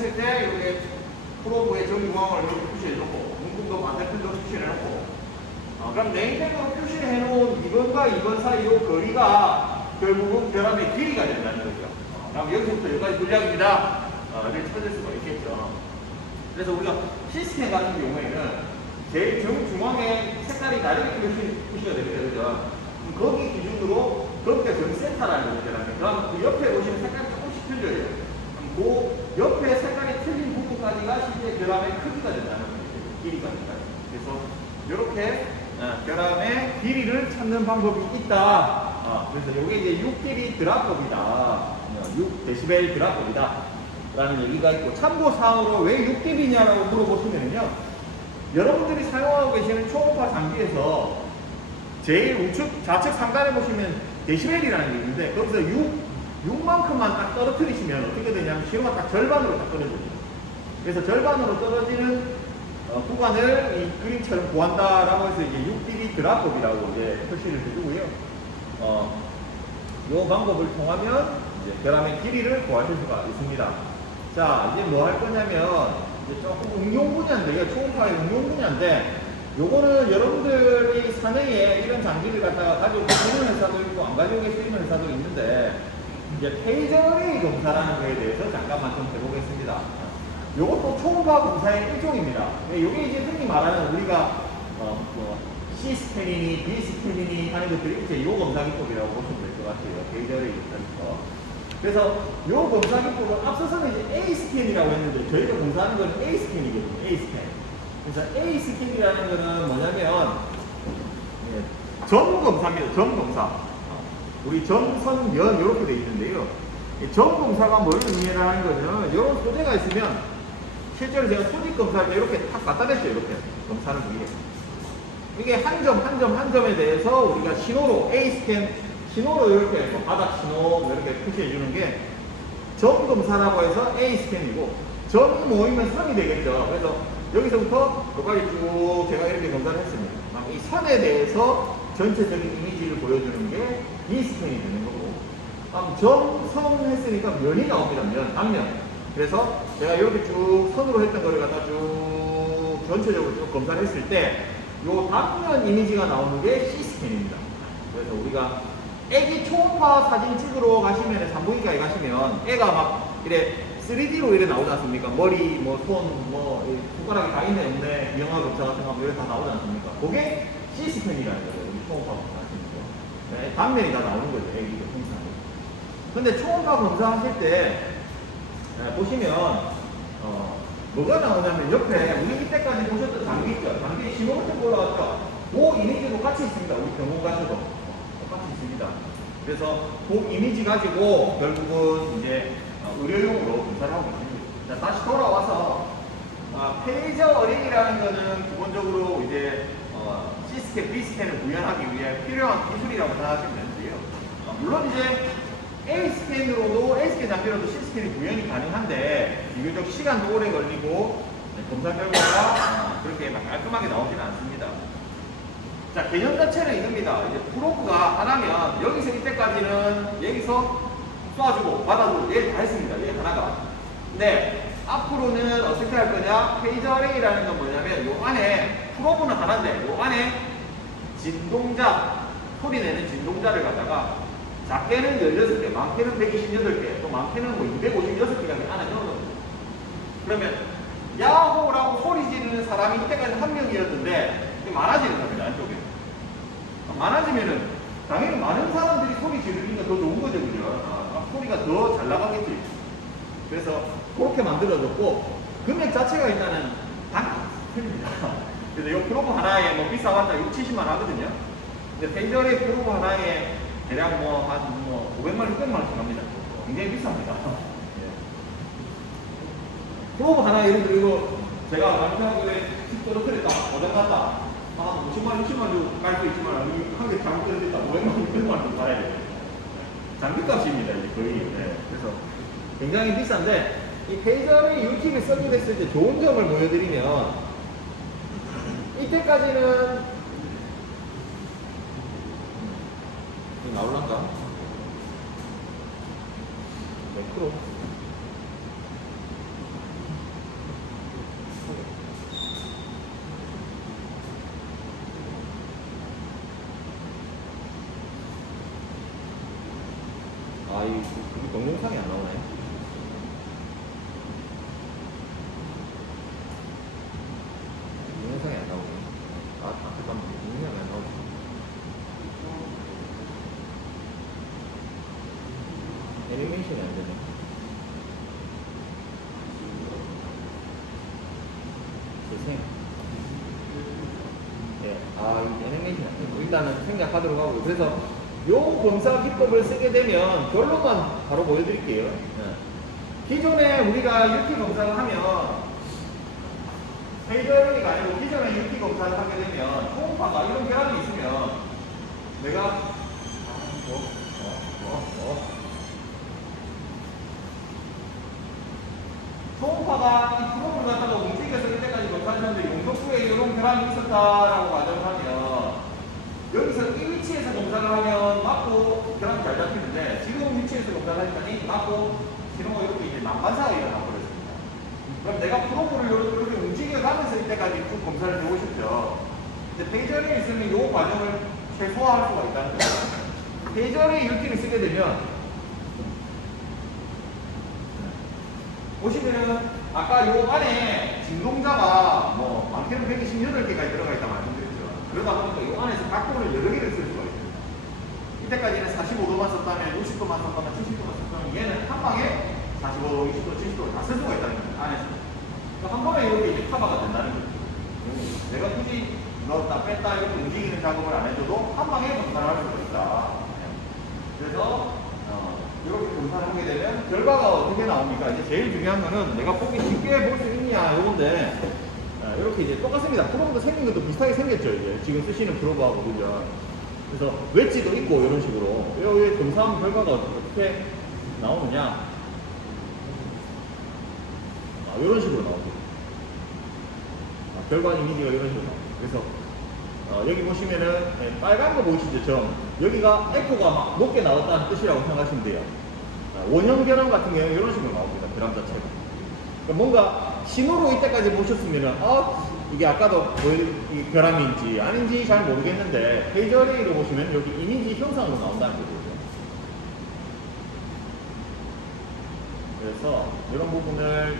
했을 때 이렇게 프로브의 정중앙을 이렇게 표시해주고 문구도 반대편도 표시해놓고 그럼 네임택으로 표시해놓은 2번과 2번 사이 이 거리가 결국은 결함의 길이가 된다는 거죠. 그럼 여기서부터 여기까지 분량입니다. 를 찾을 수가 있겠죠. 그래서 우리가 시스템 같은 경우에는 제일 정중앙에 색깔이 다르게 표시가 됩니다. 그죠? 거기 기준으로 거기가 정센터라는 거잖아요. 그럼 그 옆에 보시면 색깔이 조금씩 틀려요. 그 옆에 색깔이 틀린 부분까지가 실제 결함의 크기가 된다는 거죠. 길이가 된다. 그래서 이렇게 결함의 길이를 찾는 방법이 있다. 그래서 이게 이제 6dB 드랍법이다. 6dB 드랍법이다. 라는 얘기가 있고, 참고사항으로 왜 6dB냐라고 물어보시면요. 여러분들이 사용하고 계시는 초음파 장비에서 제일 우측, 좌측 상단에 보시면 데시벨이라는 게 있는데, 거기서 6만큼만 딱 떨어뜨리시면 어떻게 되냐면 신호가 딱 절반으로 딱 떨어집니다. 그래서 절반으로 떨어지는 구간을 이 그림처럼 구한다라고 해서 이제 6dB 드랍법이라고 이제 표시를 해주고요. 이 방법을 통하면 이제 결함의 길이를 구하실 수가 있습니다. 자, 이제 뭐 할 거냐면 이제 조금 응용 분야인데요. 초음파의 응용 분야인데, 요거는 여러분들이 사내에 이런 장비를 갖다가 가지고 계시는 회사도 있고 안 가지고 계시는 회사도 있는데, 이제 페이저레이 검사라는 거에 대해서 잠깐만 좀 해보겠습니다. 요것도 초음파 검사의 일종입니다. 요게 이제 흔히 말하는 우리가 C 스캐닝이, B 스캐닝이 하는 것들이 이제 요 검사 기법이라고 보시면 될 것 같아요. 페이저레이 검사 기법. 그래서 요 검사 기법은 앞서서는 이제 A 스캔이라고 했는데, 저희가 검사하는 건 A 스캔이거든요. A 스캔. 그래서 A 스캔이라는 거는 뭐냐면 점 검사입니다. 점 검사. 우리 점선 면 이렇게 돼 있는데요. 점 검사가 뭘 의미하는 거냐면, 이런 소재가 있으면 실제로 제가 소지 검사할 때 이렇게 탁 갖다 댔죠. 이렇게 검사를 위해. 이게 한 점 한 점에 대해서 우리가 신호로 A 스캔 신호로 이렇게 바닥 신호 이렇게 표시해 주는 게 점 검사라고 해서 A 스캔이고, 점이 모이면 선이 되겠죠. 그래서 여기서부터 여기까지 쭉 제가 이렇게 검사를 했습니다. 이 선에 대해서 전체적인 이미지를 보여주는 게 B 스캔이 되는 거고, 점, 선 했으니까 면이 나옵니다. 면, 단면. 그래서 제가 이렇게 쭉 선으로 했던 거를 갖다 쭉 전체적으로 쭉 검사를 했을 때 요 단면 이미지가 나오는 게 C 스캔입니다. 그래서 우리가 애기 초음파 사진 찍으러 가시면, 산부인과에 가시면 애가 막 이래 3D로 이래 나오지 않습니까? 머리, 뭐 손, 뭐 손가락이 다 있네 없네, 영화 검사 같은 거 이래 다 나오지 않습니까? 그게 C 스캔이라는 거예요. 우리 초음파 검사하시는 거. 네, 단면이 다 나오는 거죠. 애기가 검사하는 거. 근데 초음파 검사하실 때 보시면 뭐가 나오냐면, 옆에 우리 이때까지 보셨던 장비 있죠? 장비 신호 같은 거 올라왔죠? 그 이미지도 같이 있습니다. 우리 병원 가셔도 똑같이 있습니다. 그래서 그 이미지 가지고 결국은 이제 의료용으로 검사를 하고 있습니다. 자, 다시 돌아와서 페이저 어링이라는 거는 기본적으로 이제 C스캔, B스캔을 구현하기 위해 필요한 기술이라고 생각하시면 되는데요. 물론 이제 A 스캔으로도, A 스캔 장비로도 C 스캔이 구현이 가능한데, 비교적 시간도 오래 걸리고 검사 결과가 그렇게 막 깔끔하게 나오지는 않습니다. 자, 개념 자체는 이겁니다. 이제 프로브가 하나면 여기서 이때까지는 여기서 쏴주고 받아주고 얘 다 했습니다. 얘 하나가. 근데 앞으로는 어떻게 할 거냐? 페이저 어레이라는 건 뭐냐면, 요 안에 프로브는 하나인데 요 안에 진동자, 소리 내는 진동자를 갖다가 작게는 16개, 많게는 128개, 또 많게는 뭐 256개가 안에 넣어놓습니다. 그러면 야호라고 소리 지르는 사람이 이때까지 한 명이었는데 많아지는 겁니다. 안쪽에. 많아지면은 당연히 많은 사람들이 소리 지르니까 더 좋은 거죠. 그죠? 소리가 더 잘 나가겠지. 그래서 그렇게 만들어졌고, 금액 자체가 일단은 틀립니다. 그래서 이 프로브 하나에 뭐 비싸봤자 6, 70만 하거든요. 근데 페이저의 프로브 하나에 대략 한 500만 원, 600만 원씩 합니다. 굉장히 비쌉니다. 프로브 하나 예를 들고 제가 남편하고에 10도를 딱 고장났다. 50만 원, 60만 원 주고 깔 수 있지만, 한 개 잘못 떨어졌다. 500만 원, 600만 원 주고 가야 돼요. 장비값입니다, 이제 거의. 네. 그래서 굉장히 비싼데, 이 페이저의 유튜브에 서비스했을 때 좋은 점을 보여드리면, 이때까지는 나올란가? 매크로. 일단은 생략하도록 하고요. 그래서 요 검사 기법을 쓰게 되면 결론만 바로 보여드릴게요. 기존에 우리가 UT 검사를 하면 페이저리가 아니고 기존에 UT 검사를 하게 되면 초음파가 이런 결함이 있으면 내가 초음파가 이 프로를 갖다가 움직여서 이때까지 검사하셨는데 용접부에 이런 결함이 있었다라고 가정을 하면 여기서 이 위치에서 검사를 하면 맞고 결함이 잘 잡히는데 지금 위치에서 검사를 하니까 맞고 신호가 이렇게 이제 난반사가 일어나고 그랬습니다. 그럼 내가 프로브를 이렇게 움직여가면서 이때까지 쭉 검사를 해오셨죠. 근데 페이저리에 있으면 이 과정을 최소화할 수가 있다는 거예요. 페이저리 UT를 쓰게 되면 보시면은 아까 요 안에 진동자가 뭐 많게는 128개까지 들어가 있다 말씀드렸죠. 그러다 보니까 요 안에서 각도를 여러 개를 쓸 수가 있습니다. 이때까지는 45도만 썼다면 60도만 썼다면 70도만 썼다면 얘는 한 방에 45도, 60도, 70도를 다 쓸 수가 있다는 거예요. 안에서. 그러니까 한 번에 이렇게 이제 커버가 된다는 거죠. 내가 굳이 넣었다 뺐다 이렇게 움직이는 작업을 안 해줘도 한 방에 검사를 할 수가 있다. 그래서 이렇게 검사를 하게 되면 결과가 어떻게 나옵니까? 이제 제일 중요한 거는 내가 보기 쉽게 볼 수 있냐 요건데 이렇게 이제 똑같습니다. 프로브도 생긴 것도 비슷하게 생겼죠. 이제 지금 쓰시는 프로브하고 그죠? 그래서 웨지도 있고 이런 식으로 여기 검사한 결과가 어떻게 나오느냐 이런 식으로 나오죠. 결과 이미지가 이런 식으로 나오죠. 그래서 여기 보시면은 빨간 거 보이시죠? 점. 여기가 에코가 막 높게 나왔다는 뜻이라고 생각하시면 돼요. 원형 결함 같은 경우는 이런 식으로 나옵니다. 결함 자체가. 그러니까 뭔가 신호로 이때까지 보셨으면은 이게 아까도 이 결함인지 아닌지 잘 모르겠는데 페이저리로 보시면 여기 이미지 형상으로 나온다는 거죠. 그래서 이런 부분을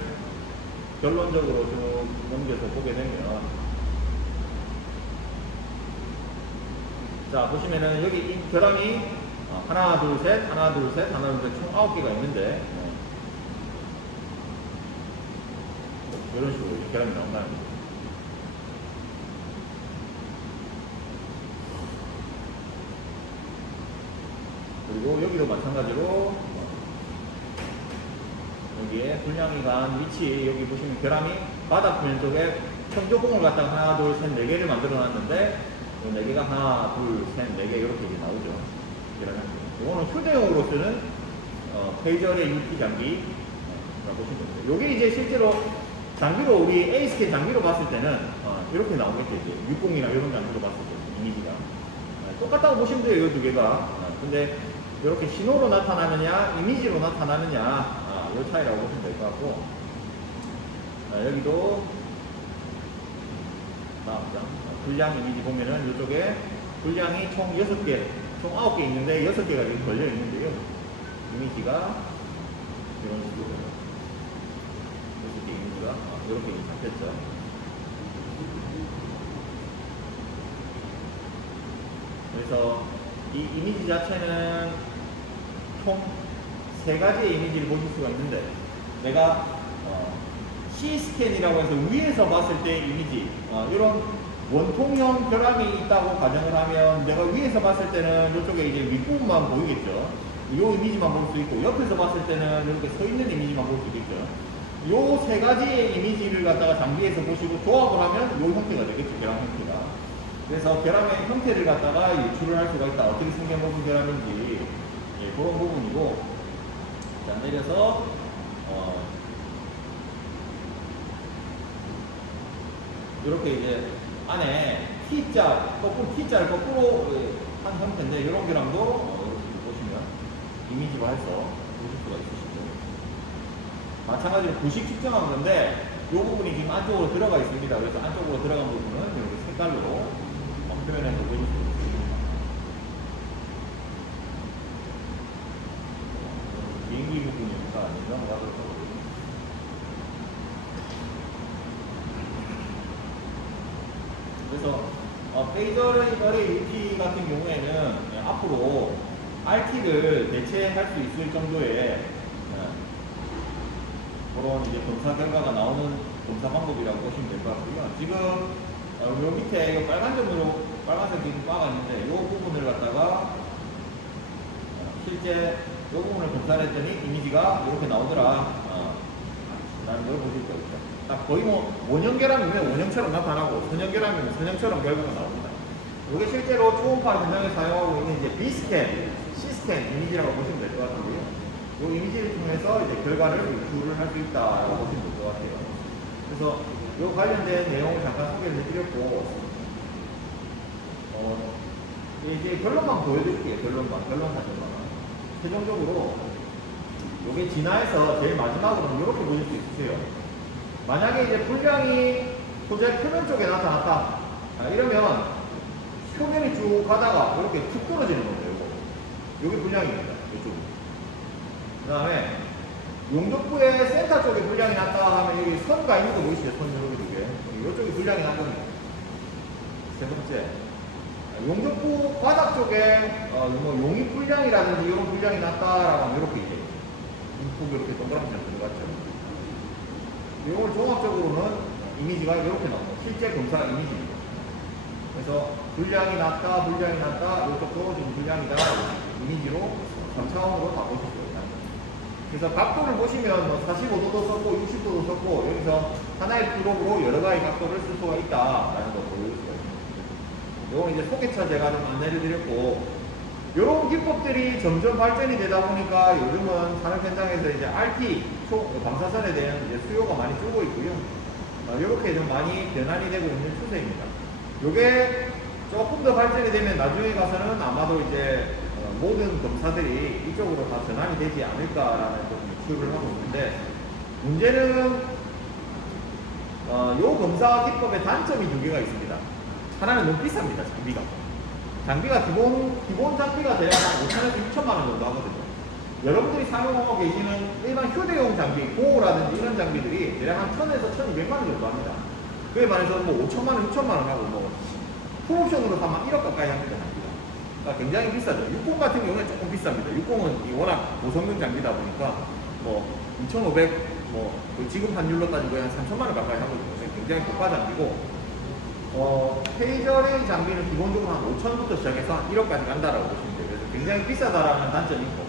결론적으로 좀 넘겨서 보게 되면 자 보시면은 여기 이 결함이 하나 둘 셋 하나 둘 셋 하나 둘 셋 총 9개가 있는데 이런 식으로 결함이 나온다는 거죠. 그리고 여기도 마찬가지로 여기에 불량이 간 위치 여기 보시면 결함이 바닥 면적에 청조공을 갖다가 하나 둘 셋 네 개를 만들어 놨는데 이 4개가 하나, 둘, 셋, 4개 이렇게 이제 나오죠. 이거는 휴대용으로 쓰는 페이저의 UT 장기라고 보시면 됩니다. 이게 이제 실제로 장비로 우리 A스캔 장비로 봤을 때는 이렇게 나오겠죠. 이제 60이나 이런 장비로 봤을 때 이미지가 똑같다고 보시면 돼요. 이 두 개가. 근데 이렇게 신호로 나타나느냐, 이미지로 나타나느냐 이 차이라고 보시면 될 것 같고 여기도 불량 이미지 보면은 이쪽에 불량이 총 6개, 총 9개 있는데 6개가 이렇게 걸려 있는데요. 이미지가 이런 식으로 6개 이미지가 이렇게 잡혔죠. 그래서 이 이미지 자체는 총 3가지의 이미지를 보실 수가 있는데 내가 C스캔이라고 해서 위에서 봤을 때 이미지 이런 원통형 결함이 있다고 가정을 하면 내가 위에서 봤을 때는 이쪽에 이제 윗부분만 보이겠죠. 이 이미지만 볼 수 있고 옆에서 봤을 때는 이렇게 서 있는 이미지만 볼 수 있겠죠. 요 3가지의 이미지를 갖다가 장비에서 보시고 조합을 하면 요 형태가 되겠죠. 결함 형태가. 그래서 결함의 형태를 갖다가 유출을 할 수가 있다. 어떻게 생겨먹은 결함인지 그런 부분이고 자 내려서 이렇게 이제 안에 T자를 거꾸로 한 형태인데 이런 결함도 이렇게 보시면 이미지화해서 보실 수가 있으시죠. 마찬가지로 부식 측정한 건데 이 부분이 지금 안쪽으로 들어가 있습니다. 그래서 안쪽으로 들어간 부분은 이렇게 색깔로 표현해서 보실 수 있습니다. 비행기 부분이니까 넘어가도록 하고요. 그래서 페이저의 UT 같은 경우에는 앞으로 RT를 대체할 수 있을 정도의 그런 이제 검사 결과가 나오는 검사 방법이라고 보시면 될 것 같고요. 지금 요 밑에 빨간 점으로 빨간색 지금 바가 있는데 이 부분을 갖다가 실제 이 부분을 검사를 했더니 이미지가 이렇게 나오더라. 라는 걸 보실 수 있죠. 딱 거의 뭐 원형결함이면 원형처럼 나타나고 선형결함이면 선형처럼 결과가 나옵니다. 이게 실제로 초음파 현장에 사용하고 있는 이제 B스캔, C스캔 이미지라고 보시면 될 것 같고요. 이 이미지를 통해서 이제 결과를 유출을 할 수 있다라고 보시면 될 것 같아요. 그래서 이 관련된 내용을 잠깐 소개를 해드렸고, 이제 결론만 보여드릴게요. 결론 사실만. 최종적으로 이게 진화해서 제일 마지막으로는 이렇게 보실 수 있으세요. 만약에 이제 분량이 소재 표면 쪽에 나타났다. 이러면 표면이 쭉 가다가 이렇게 툭 떨어지는 거예요. 이게 분량입니다. 이쪽. 그 다음에 용접부의 센터 쪽에 분량이 났다 하면 여기 선가 있는 거 보이시죠? 선 여기 두 개. 이쪽에 분량이 난 겁니다. 세 번째. 용접부 바닥 쪽에 뭐 용입 분량이라든지 이런 분량이 났다라고 하면 이렇게 이제 인풋 이렇게 동그랗게 들어갔죠. 이걸 종합적으로는 이미지가 이렇게 나옵니다. 실제 검사 이미지입니다. 그래서 분량이 났다, 이쪽도 지금 분량이다 이미지로 3차원으로 다 보실 수 있다. 그래서 각도를 보시면 뭐 45도도 썼고 60도도 썼고 여기서 하나의 프로브로 여러 가지 각도를 쓸 수가 있다라는 걸 보여줄 수가 있습니다. 이건 이제 소개차 제가 좀 안내를 드렸고, 이런 기법들이 점점 발전이 되다 보니까 요즘은 산업 현장에서 이제 RT, 방사선에 대한 이제 수요가 많이 줄고 있고요. 이렇게 좀 많이 변환이 되고 있는 추세입니다. 이게 조금 더 발전이 되면 나중에 가서는 아마도 이제 모든 검사들이 이쪽으로 다 전환이 되지 않을까라는 좀 추측을 하고 있는데, 문제는 이 검사 기법의 단점이 두 개가 있습니다. 하나는 너무 비쌉니다. 장비가 기본 장비가 대략 한 5천에서 6천만 원 정도 하거든요. 여러분들이 사용하고 계시는 일반 휴대용 장비, 고라든지 이런 장비들이 대략 한 1,000에서 1,200만 원 정도 합니다. 그에 반해서 뭐 5천만 원, 6천만 원 하고 뭐 풀옵션으로 사면 1억 가까이 합니다. 그러니까 굉장히 비싸죠. 60 같은 경우는 조금 비쌉니다. 60은 워낙 고성능 장비다 보니까 뭐 2,500, 뭐 지금 환율로 따지고 한 3천만 원 가까이 하거든요. 굉장히 고가 장비고, 페이저레이 장비는 기본적으로 한 5천부터 시작해서 한 1억까지 간다라고 보시면 돼요. 그래서 굉장히 비싸다라는 단점이 있고,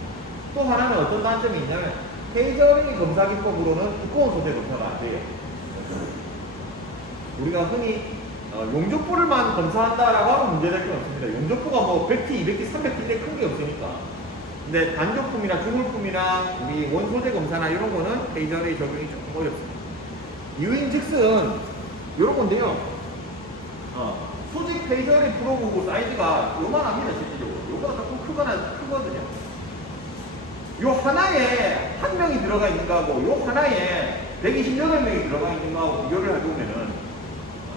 또 하나는 어떤 단점이 있냐면 페이저레이 검사 기법으로는 두꺼운 소재 검사가 안 돼요. 우리가 흔히 용접부를만 검사한다라고 하면 문제될 건 없습니다. 용접부가 뭐 100T, 200T, 300T인데 큰 게 없으니까. 근데 단조품이나 중물품이나 우리 원소재 검사나 이런 거는 페이저레이 적용이 조금 어렵습니다. 이유인즉슨 이런 건데요. 수직 페이저레이 프로브 사이즈가 요만합니다. 실질적으로 요거가 조금 크거든요. 요 하나에 한 명이 들어가 있는 거하고 요 하나에 128명이 들어가 있는 거하고 비교를 해보면은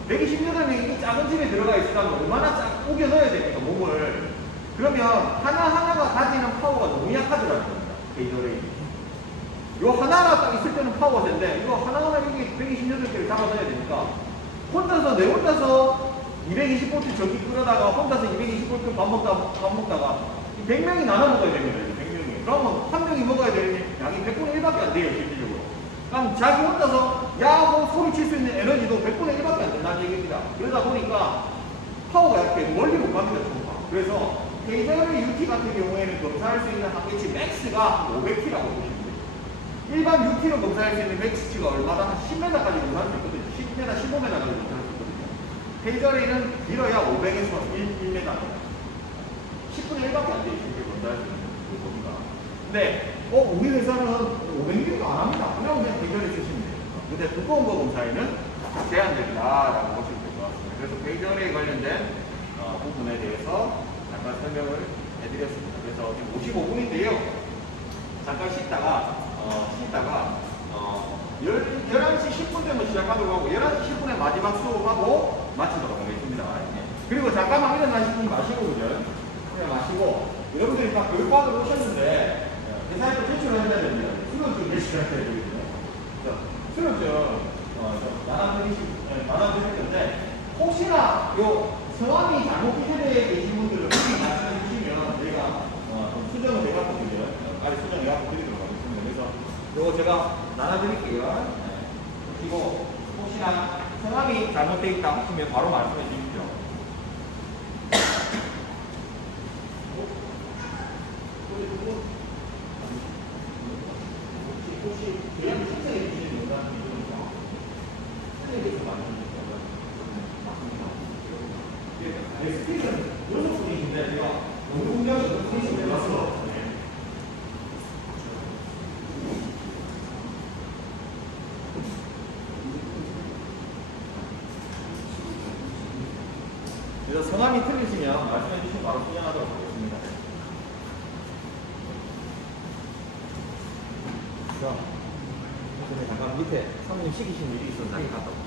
128명이 이 작은 집에 들어가 있으면 얼마나 우겨 넣어야 됩니까, 몸을. 그러면 하나하나가 가지는 파워가 너무 약하더라는 겁니다. 페이저레이. 요 하나가 딱 있을 때는 파워가 센데 이거 하나하나 여기 128개를 잡아 넣어야 되니까 내 혼자서 220V 전기 끌어다가 혼자서 220V 밥 먹다가 100명이 나눠 먹어야 됩니다. 100명이. 그러면 한 명이 먹어야 될 양이 100분의 1밖에 안 돼요, 실질적으로. 그럼 자기 혼자서 야하고 소리칠 수 있는 에너지도 100분의 1밖에 안 된다는 얘기입니다. 그러다 보니까 파워가 약해 멀리 못 갑니다, 초음파. 그래서 페이저레이 UT 같은 경우에는 검사할 수 있는 한계치 맥스가 500T라고 보시면 돼요. 일반 UT로 검사할 수 있는 맥스치가 얼마나 한 10m까지 검사할 수 있거든요. 10m, 15m까지 검사할 수 있거든요. 페이저레이는 길어야 500에서 1m. 10분의 1밖에 안 돼요. 실제 검사할 수 있는 그 범위가. 근데 우리 회사는 500mm가 안 합니다. 그냥 페이저레이 쓰시면 돼요. 근데 두꺼운 거 검사에는 제한적이다라고 보시면 될 것 같습니다. 그래서 페이저레이 관련된 부분에 대해서 잠깐 설명을 해드렸습니다. 그래서 지금 55분인데요. 잠깐 쉬다가 11시 10분 되면 시작하도록 하고 11시 10분에 마지막 수업하고 마치도록 하겠습니다. 그리고 잠깐만 일어나시는 분 마시고 그죠? 그냥 마시고 여러분들이 다 교육받으러 오셨는데 회사에 또 제출을 해야 됩니다. 수료증 제출을 해야 되거든요. 수료증 나눠드릴 건데 혹시나 요 성함이 잘못 기재되어 계신 분들은 혹시 말씀해 주시면 저희가 수정을 해갖고 드려요. 빨리 수정을 해갖고 드리도록 하겠습니다. 그래서 요거 제가 나눠드릴게요. 그리고 혹시나 성함이 잘못되어 있다 하시면 바로 말씀해 주십시오. 혹시 저희한테 신청해 주시는 영상 기준은 정확히 선생님께서 만드는 거가 맞습니다. SP는 6분이신데 제가 너무 공개하기 너무 생각이 몰라서 그래서 성함이 틀리시면 말씀해 주시면 바로 수정하도록 하겠습니다. 자, 잠깐 밑에 사모님 시키신 일이 있어서 잠깐 갔다 올게요.